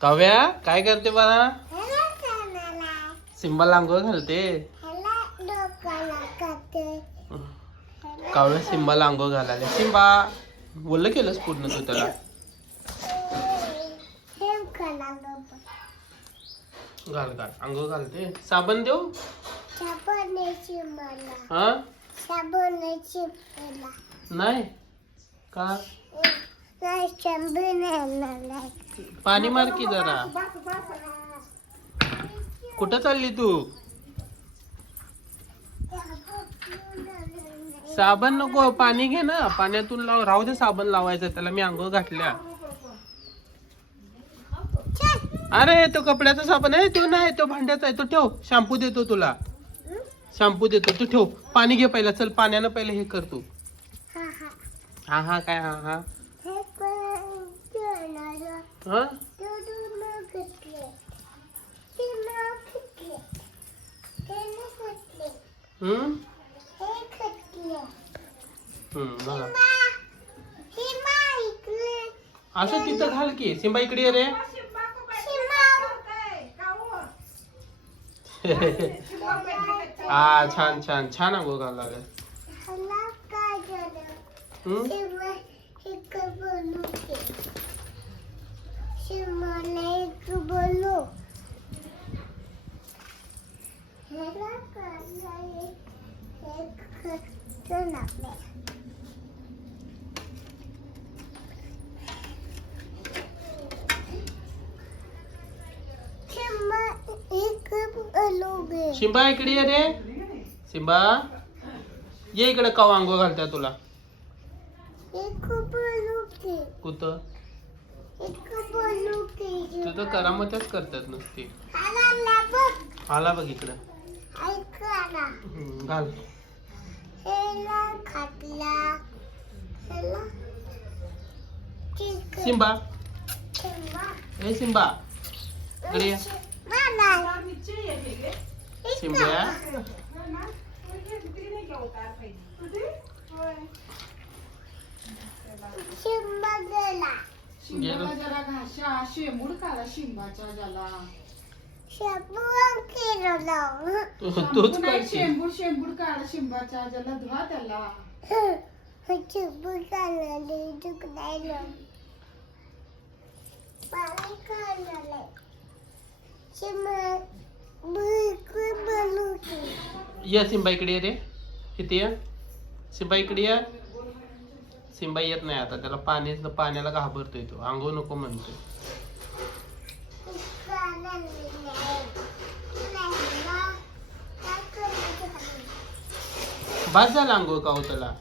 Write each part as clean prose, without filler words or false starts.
काव्या काय करते बाळा? सिंबाला अंघोळ घालते. काव्या सिंबाला अंघोळ घालायला. सिंबा बोललं केलंस पूर्ण तू त्याला? घाल घाल अंघोळ घालते. साबण देऊ? हा नाही का? पाणी मार की जरा. कुठं चालली तू? साबण नको, पाणी घे ना. पाण्यातून लाव. राहू दे साबण लावायचं त्याला. मी अंघोळ घातल्या. अरे तो कपड्याचा साबण आहे तो, नाही तो भांड्याचा आहे तो. ठेव. शॅम्पू देतो तुला. शॅम्पू देतो तू ठेव. पाणी घे पहिला. चल पाण्यानं पहिले हे कर तू. हा हा काय हा हा हा बघा. असं तिथं घाल की. सिंबा इकडे ये रे. हा छान छान छान अंघोळ घाल लागेल. शिंबा इकडे ये रे. सिंबा ये इकडे. काव अंघोळ घालत्या तुला. कुठं तुझं करामतच करतात नुसती. आला बघ इकडं. घाल. सिंबा ए सिंबा इकडे ये. सिंबा शिंबाला जरा घाशा. शेंबूड काढा शिंबाच्या ज्याला. तूच काय शेंबूड शेंबूड काढा शिंबाच्या ज्याला. धुवा त्याला. ये सिंबा इकडे ये रे. किती ये सिंबा इकडे ये. सिंबा येत नाही आता. त्याला पाण्याला घाबरतोय तो. अंघोळ नको म्हणतोय. बाद झाला अंघोळ का हो त्याला.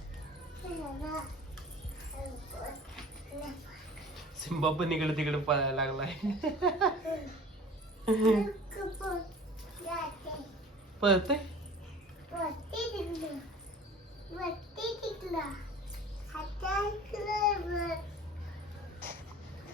सिंबा पण इकडे तिकडे पळायला लागलाय. पळतय.